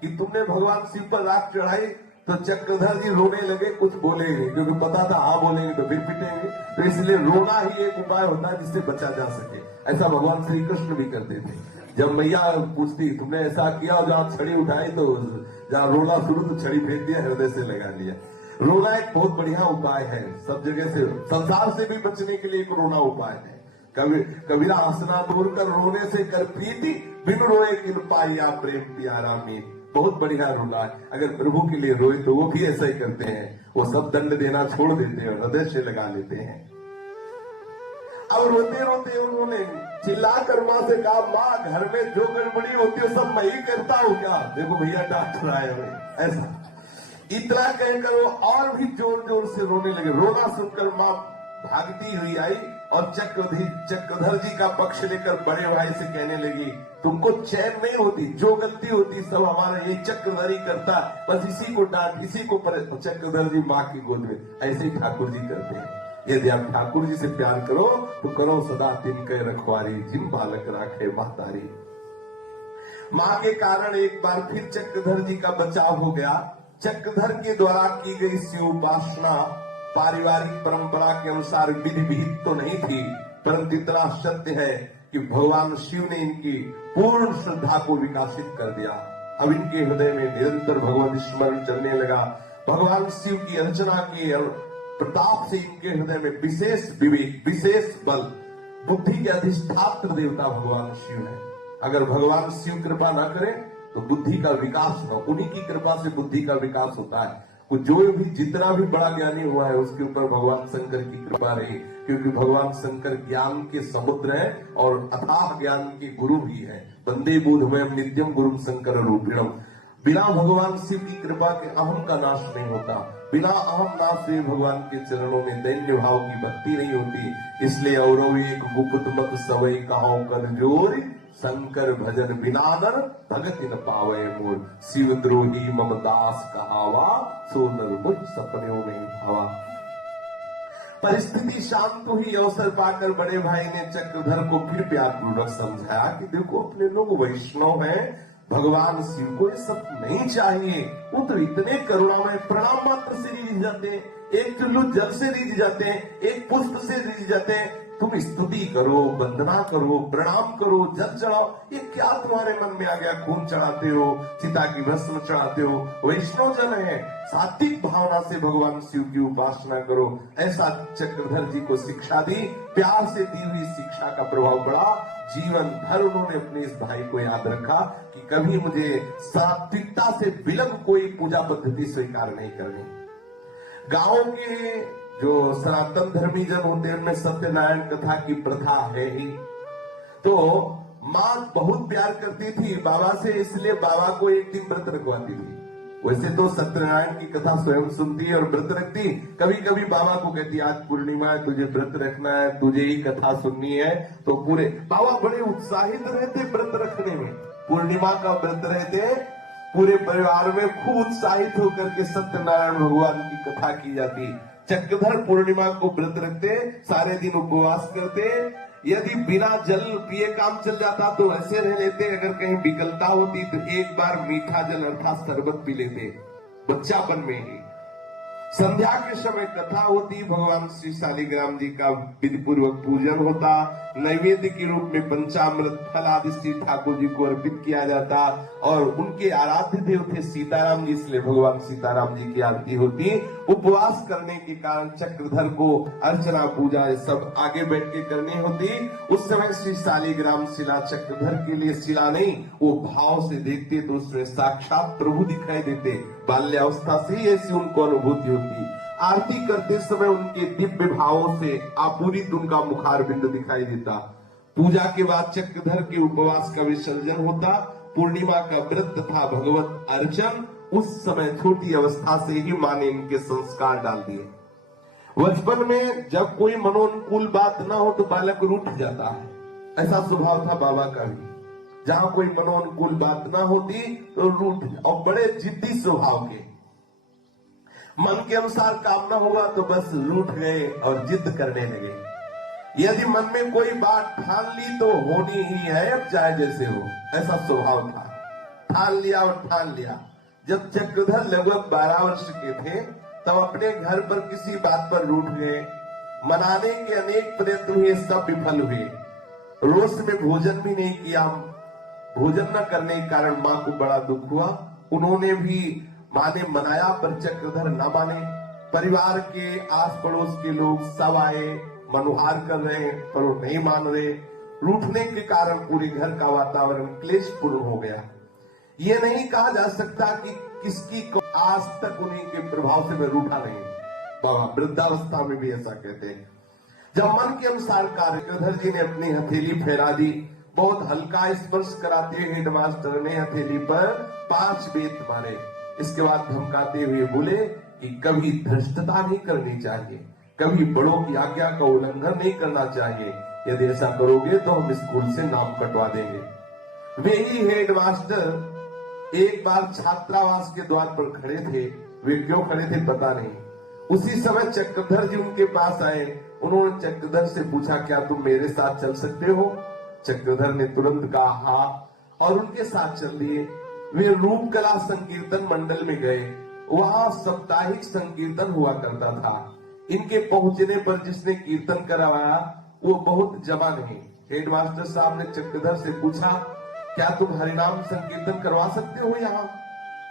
कि तुमने भगवान शिव पर राख चढ़ाई, तो चक्रधर जी रोने लगे, कुछ बोले नहीं, क्योंकि पता था हाँ बोलेंगे तो फिर पिटेंगे, तो इसलिए रोना ही एक उपाय होता है जिससे बचा जा सके। ऐसा भगवान श्री कृष्ण भी करते थे। जब मैया पूछती तुमने ऐसा किया, और जहां छड़ी उठाई तो जहां रोना शुरू तो छड़ी फेंक दिया, हृदय से लगा लिया। रोना एक बहुत बढ़िया उपाय है, सब जगह से, संसार से भी बचने के लिए एक रोना उपाय है। कबीरा हंसना दूर कर रोने से कर प्रीति, बिन रोए किन पाया प्रेम प्यारा मीत। बहुत बढ़िया रोना है। अगर प्रभु के लिए रोए तो वो भी ऐसा ही करते हैं, वो सब दंड देना छोड़ देते हैं, हृदय से लगा लेते हैं। अब रोते रोते उन्होंने चिल्लाकर माँ से कहा, माँ घर में जो गड़बड़ी होती है सब मैं ही करता हूँ क्या? देखो भैया डांट रहा है हमें, ऐसा इतना कहकर वो और भी जोर जोर से रोने लगे। रोना सुनकर माँ भागती हुई आई और चक्रधर जी का पक्ष लेकर बड़े भाई से कहने लगी, तुमको चैन नहीं होती, जो गलती होती सब हमारा ये चक्रधर ही करता, बस इसी को डांट, इसी को चक्रधर जी माँ की गोद में। ऐसे ही ठाकुर जी करते हैं। यदि आप ठाकुर जी से प्यार करो तो करो सदा तिनके रखवारी, जिन बालक राखे महतारी। माँ के कारण एक बार फिर चक्रधर जी का बचाव हो गया। चक्रधर के द्वारा की गई शिव उपासना पारिवारिक परंपरा के अनुसार विधि विहित तो नहीं थी, परंतु इतना सत्य है कि भगवान शिव ने इनकी पूर्ण श्रद्धा को विकसित कर दिया। अब इनके हृदय में निरंतर भगवत स्मरण चलने लगा। भगवान शिव की अर्चना के प्रताप से इनके हृदय में विशेष विवेक, विशेष बल, बुद्धि के अधिष्ठात्र देवता भगवान शिव है। अगर भगवान शिव कृपा ना करें तो बुद्धि का विकास न, उन्हीं की कृपा से बुद्धि का विकास होता है। जो भी जितना भी बड़ा ज्ञानी हुआ है उसके ऊपर भगवान शंकर की कृपा रही, क्योंकि भगवान शंकर ज्ञान के समुद्र है और अथाह ज्ञान के गुरु भी है। वंदे बुद्धमयम् नित्यम गुरुम शंकर रूपिणम। बिना भगवान शिव की कृपा के अहम का नाश नहीं होता, बिना अहम नाश हुए भगवान के चरणों में दैन्य भाव की भक्ति नहीं होती। इसलिए और एक गुप्त मत सवई कहो कर जोर, शंकर भजन बिना नर भगति न पावे मोर। शिव द्रोही मम दास कहावा, सो नर मुझ सपनों में भावा। परिस्थिति शांत हुई। अवसर पाकर बड़े भाई ने चक्रधर को फिर प्यार पूर्वक समझाया कि देखो अपने लोग वैष्णव हैं, भगवान शिव को ये सब नहीं चाहिए। वो तो इतने करुणामय, प्रणाम मात्र से रिझ जाते हैं, एक चुल्लू जल से रिझ जाते हैं, एक पुष्प से रिझ जाते हैं। तुम स्तुति करो, वंदना करो, प्रणाम करो, जल चढ़ाओ, ये क्या तुम्हारे मन में आ गया? खून चढ़ाते हो, चिता की भस्म चढ़ाते हो। वैष्णव जन है, सात्विक भावना से भगवान शिव की उपासना करो। ऐसा चक्रधर जी को शिक्षा दी। प्यार से दी हुई शिक्षा का प्रभाव पड़ा। जीवन भर उन्होंने अपने इस भाई को याद रखा कि कभी मुझे सात्विकता से विलंब कोई पूजा पद्धति स्वीकार नहीं करनी। गांव के जो सनातन धर्मी जन होते हैं उनमें सत्यनारायण कथा की प्रथा है ही। तो माँ बहुत प्यार करती थी बाबा से, इसलिए बाबा को एक दिन व्रत रखवाती थी। वैसे तो सत्यनारायण की कथा स्वयं सुनती है और व्रत रखती। कभी कभी बाबा को कहती आज पूर्णिमा है, तुझे व्रत रखना है, तुझे ही कथा सुननी है। तो पूरे बाबा बड़े उत्साहित रहते व्रत रखने में। पूर्णिमा का व्रत रहते, पूरे परिवार में खूब उत्साहित होकर के सत्यनारायण भगवान की कथा की जाती। चक्रधर पूर्णिमा को व्रत रखते, सारे दिन उपवास करते। यदि बिना जल पिए काम चल जाता तो ऐसे रह लेते। अगर कहीं विकलता होती तो एक बार मीठा जल अर्थात शरबत पी लेते, बच्चापन में ही। संध्या के समय कथा होती, भगवान श्री शालिग्राम जी का विधि पूर्वक पूजन होता, नैवेद्य के रूप में पंचामृत फल आदि श्री ठाकुर जी को अर्पित किया जाता। और उनके आराध्य देव थे सीताराम जी, इसलिए भगवान सीताराम जी की आरती होती। उपवास करने के कारण चक्रधर को अर्चना पूजा सब आगे बैठ के करनी होती। उस समय श्री शालिग्राम शिला चक्रधर के लिए शिला नहीं, वो भाव से देखते तो उसमें साक्षात प्रभु दिखाई देते। बाल्यावस्था से ही ऐसी उनको अनुभूति होती। आरती करते समय उनके दिव्य भावों से आपूरित उनका मुखारबिंद दिखाई देता। पूजा के बाद चक्रधर के उपवास का विसर्जन होता। पूर्णिमा का व्रत तथा भगवत अर्चन उस समय छोटी अवस्था से ही मां ने इनके संस्कार डाल दिए। बचपन में जब कोई मनोनुकूल बात ना हो तो बालक रूठ जाता है, ऐसा स्वभाव था बाबा का भी। जहां कोई मनोनुकूल बात ना होती तो रूठ, और बड़े जिद्दी स्वभाव के, मन के अनुसार काम ना हुआ तो बस रूठ गए और जिद करने लगे। यदि मन में कोई बात ठान ली तो होनी ही है, अब चाहे जैसे हो, ऐसा स्वभाव था। ठान लिया और ठान लिया। जब चक्रधर लगभग 12 वर्ष के थे तब अपने घर पर किसी बात पर रूठ गए। मनाने के अनेक प्रयत्न हुए, सब विफल हुए। रोज में भोजन भी नहीं किया। भोजन न करने के कारण मां को बड़ा दुख हुआ। उन्होंने भी, मां ने मनाया पर चक्रधर न माने। परिवार के आस पड़ोस के लोग सब आए, मनुहार कर रहे पर वो नहीं मान रहे। रूठने के कारण पूरे घर का वातावरण क्लेशपूर्ण हो गया। ये नहीं कहा जा सकता कि किसकी आज तक उन्हीं के प्रभाव से मैं रूठा नहीं। बाबा वृद्धावस्था में भी ऐसा कहते हैं। जब मन के अनुसार कार्य, चक्रधर जी ने अपनी हथेली फैला दी। बहुत हल्का स्पर्श कराते हुए हेडमास्टर ने हथेली पर 5 बेत मारे। इसके बाद धमकाते हुए बोले कि कभी धृष्टता नहीं करनी चाहिए, कभी बड़ों की आज्ञा का उल्लंघन नहीं करना चाहिए। यदि ऐसा करोगे तो हम स्कूल से नाम कटवा देंगे। वे ही हेडमास्टर एक बार छात्रावास के द्वार पर खड़े थे। वे क्यों खड़े थे पता नहीं। उसी समय चक्रधर जी उनके पास आए। उन्होंने चक्रधर से पूछा, क्या तुम मेरे साथ चल सकते हो? चक्रधर ने तुरंत कहा हाँ और उनके साथ चल दिए। वे रूपकला संकीर्तन मंडल में गए। वहां साप्ताहिक संकीर्तन हुआ करता था। इनके पहुंचने पर जिसने कीर्तन करवाया वो बहुत जमा नहीं। हेडमास्टर साहब ने चक्रधर से पूछा, क्या तुम हरिनाम संकीर्तन करवा सकते हो यहाँ?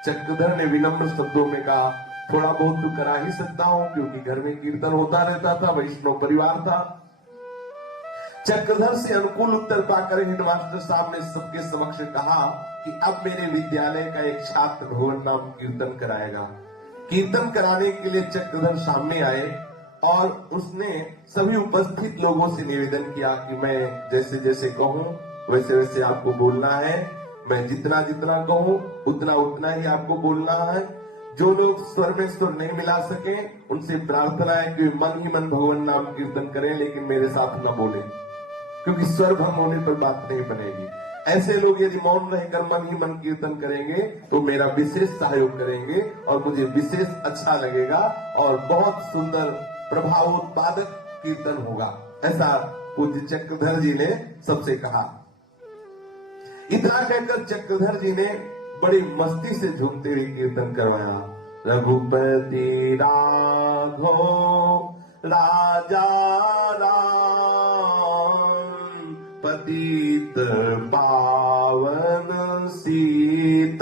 चक्रधर ने विनम्र शब्दों में कहा, थोड़ा बहुत तो करा ही सकता हूँ, क्योंकि घर में कीर्तन होता रहता था, वैष्णव परिवार था। चक्रधर से अनुकूल उत्तर पाकर हेडमास्टर साहब ने सबके समक्ष कहा कि अब मेरे विद्यालय का एक छात्र भगवन नाम कीर्तन कराएगा। कीर्तन कराने के लिए चक्रधर सामने आए और उसने सभी उपस्थित लोगों से निवेदन किया कि मैं जैसे जैसे कहूं वैसे वैसे आपको बोलना है। मैं जितना जितना कहूं उतना उतना ही आपको बोलना है। जो लोग स्वर में स्वर नहीं मिला सके उनसे प्रार्थना है कि मन ही मन भगवान नाम कीर्तन करें, लेकिन मेरे साथ न बोले, क्योंकि स्वर भंग होने पर बात नहीं बनेगी। ऐसे लोग यदि मौन रहकर मन ही मन कीर्तन करेंगे तो मेरा विशेष सहयोग करेंगे और मुझे विशेष अच्छा लगेगा और बहुत सुंदर प्रभावोत्पादक कीर्तन होगा। ऐसा पूज्य चक्रधर जी ने सबसे कहा। इतना कहकर चक्रधर जी ने बड़ी मस्ती से झूमते हुए कीर्तन करवाया। रघुपति राघव राजा राम, पतित पावन सीताराम।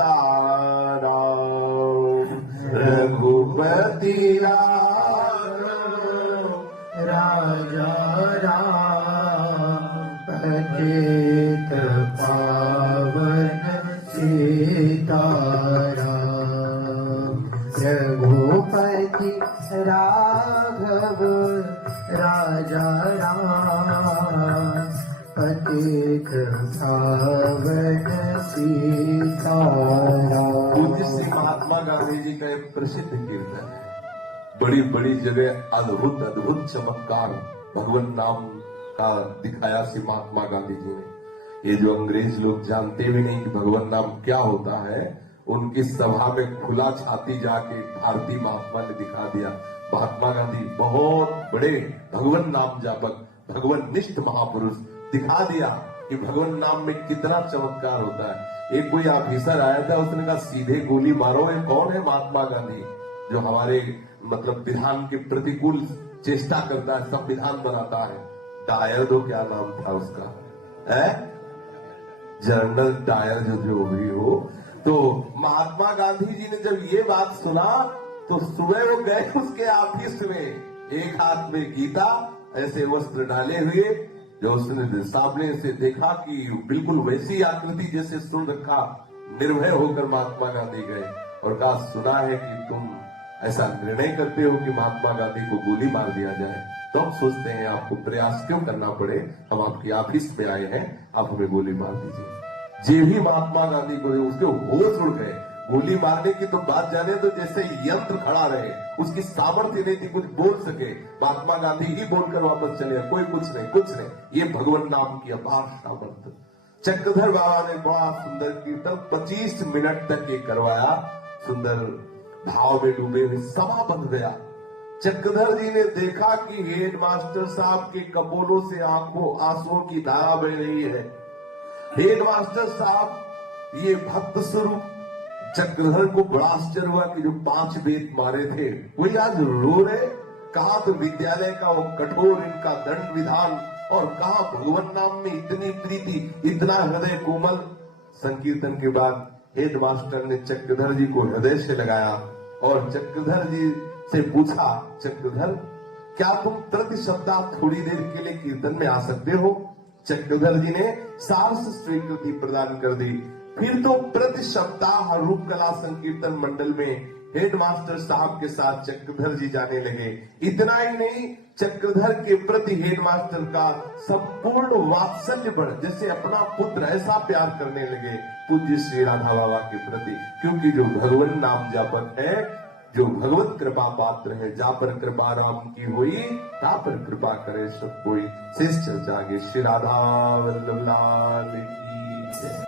रघुपति राघव राजा राम, पतित पावन सीताराम। रघुपति राघव राजा राम, पतित पावन सीताराम। पूज्य श्री महात्मा गांधी जी का एक प्रसिद्ध कीर्तन है। बड़ी बड़ी जगह अद्भुत अद्भुत चमत्कार भगवान नाम का दिखाया श्री महात्मा गांधी जी ने। ये जो अंग्रेज लोग जानते भी नहीं कि भगवान नाम क्या होता है, उनकी सभा में खुला छाती जाके भारतीय महात्मा ने दिखा दिया। महात्मा गांधी बहुत बड़े भगवान नाम जापक, भगवान निष्ठ महापुरुष, दिखा दिया कि भगवान नाम में कितना चमत्कार होता है। एक कोई ऑफिसर आया था, उसने कहा सीधे गोली मारो। ये कौन है? महात्मा गांधी, जो हमारे मतलब विधान के प्रतिकूल चेष्टा करता है, संविधान बनाता है। डायर दो, क्या नाम था उसका, है जनरल डायर, जो भी हो। तो महात्मा गांधी जी ने जब ये बात सुना तो सुबह वो गए उसके ऑफिस में, एक हाथ में गीता, ऐसे वस्त्र डाले हुए, जो उसने सामने से देखा कि बिल्कुल वैसी आकृति जैसे सुन रखा, निर्भय होकर महात्मा गांधी गए और कहा, सुना है कि तुम ऐसा निर्णय करते हो कि महात्मा गांधी को गोली मार दिया जाए, तो हम सोचते हैं आपको प्रयास क्यों करना पड़े, हम आपके ऑफिस में आए हैं, आप हमें गोली मार दीजिए। जे भी महात्मा गांधी को उसके होश उड़ गए। गोली मारने की तो बात जाने तो जैसे यंत्र खड़ा रहे, उसकी सामर्थ्य नहीं थी कुछ बोल सके। महात्मा गांधी ही बोलकर वापस चले, कोई कुछ नहीं, कुछ नहीं। ये भगवान नाम की अपार सामर्थ्य। चक्रधर बाबा ने बड़ा सुंदर कीर्तन 25 मिनट तक ये करवाया। सुंदर भाव में डूबे हुए सभा बंध गया। चक्रधर जी ने देखा कि हेडमास्टर साहब के कपोलों से आंसुओं की धारा बह रही है। हेडमास्टर साहब ये भक्त स्वरूप चक्रधर को बड़ा आश्चर्य हुआ कि जो 5 वेद मारे थे वही आज रो रहे। कहा तो विद्यालय का वो कठोर इनका दंड विधान, और कहा भगवान नाम में इतनी प्रीति, इतना हृदय कोमल। संकीर्तन के बाद हेडमास्टर ने चक्रधर जी को हृदय से लगाया और चक्रधर जी से पूछा, चक्रधर क्या तुम प्रति सप्ताह थोड़ी देर के लिए कीर्तन में आ सकते हो? चक्रधर जी ने साहस स्वीकृति प्रदान कर दी। फिर तो प्रति सप्ताह रूप कला संकीर्तन मंडल में हेडमास्टर साहब के साथ चक्रधर जी जाने लगे। इतना ही नहीं, चक्रधर के प्रति हेडमास्टर का संपूर्ण वात्सल्य बढ़, जैसे अपना पुत्र ऐसा प्यार करने लगे पूज्य श्री राधा बाबा के प्रति। क्योंकि जो भगवान नाम जापक है, जो भगवत कृपा पात्र है, जा पर कृपा राम की हुई, ता पर कृपा करे सब कोई। शेष चर्चा आगे। श्री राधा वल्लभ लाल की जय।